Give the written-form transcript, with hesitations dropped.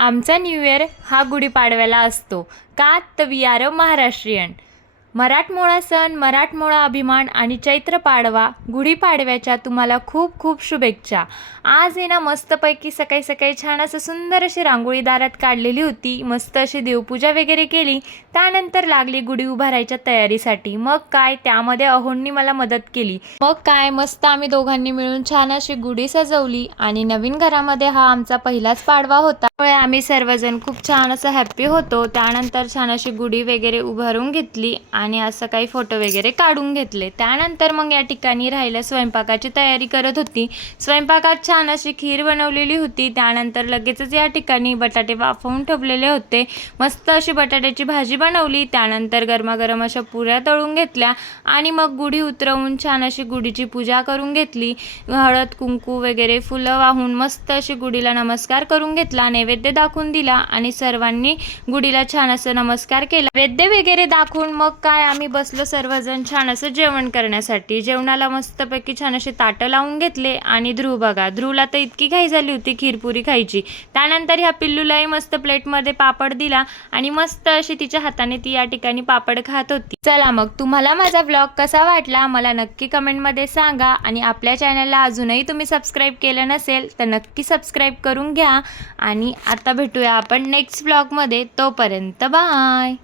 आमचा new year हा गुढीपाडव्याला असतो का तर वी आर अ महाराष्ट्रीयन. मराठमोळा सण, मराठमोळा अभिमान आणि चैत्र पाडवा गुढीपाडव्याच्या तुम्हाला खूप खूप शुभेच्छा. आज आहे ना मस्तपैकी सकाळी सकाळी छान असं सुंदर अशी रांगोळी दारात काढलेली होती. मस्त अशी देवपूजा वगैरे केली. त्यानंतर लागली गुढी उभारायच्या तयारीसाठी. मग काय त्यामध्ये अहोंनी मला मदत केली. मग काय मस्त आम्ही दोघांनी मिळून छान अशी गुढी सजवली आणि नवीन घरामध्ये हा आमचा पहिलाच पाडवा होता. त्यामुळे आम्ही सर्वजण खूप छान असं हॅप्पी होतो. त्यानंतर छान अशी गुढी वगैरे उभारून घेतली आणि असं काही फोटो वगैरे काढून घेतले. त्यानंतर मग या ठिकाणी राहिलं स्वयंपाकाची तयारी करत होती. स्वयंपाकात छान अशी खीर बनवलेली होती. त्यानंतर लगेचच या ठिकाणी बटाटे वाफवून ठेवलेले होते. मस्त अशी बटाट्याची भाजी बनवली. त्यानंतर गरमागरम अशा पुऱ्या तळून घेतल्या आणि मग गुढी उतरवून छान अशी गुढीची पूजा करून घेतली. हळद कुंकू वगैरे फुलं वाहून मस्त अशी गुढीला नमस्कार करून घेतला. नैवेद्य दाखवून दिला आणि सर्वांनी गुढीला छान असं नमस्कार केला. नैवेद्य वगैरे दाखवून मग काय आम्ही बसलो सर्वजण छान असं जेवण करण्यासाठी. जेवणाला मस्तपैकी छान असे ताटं लावून घेतले आणि ध्रुव बघा, ध्रुवला तर इतकी घाई झाली होती खीरपुरी खायची. त्यानंतर ह्या पिल्लूलाही मस्त प्लेटमध्ये पापड दिला आणि मस्त अशी तिच्या हाताने ती या ठिकाणी पापड खात होती. चला मग तुम्हाला माझा व्लॉग कसा वाटला मला नक्की कमेंटमध्ये सांगा आणि आपल्या चॅनलला अजूनही तुम्ही सबस्क्राईब केलं नसेल तर नक्की सबस्क्राईब करून घ्या. आणि आता भेटूया आपण नेक्स्ट व्लॉगमध्ये. तोपर्यंत बाय.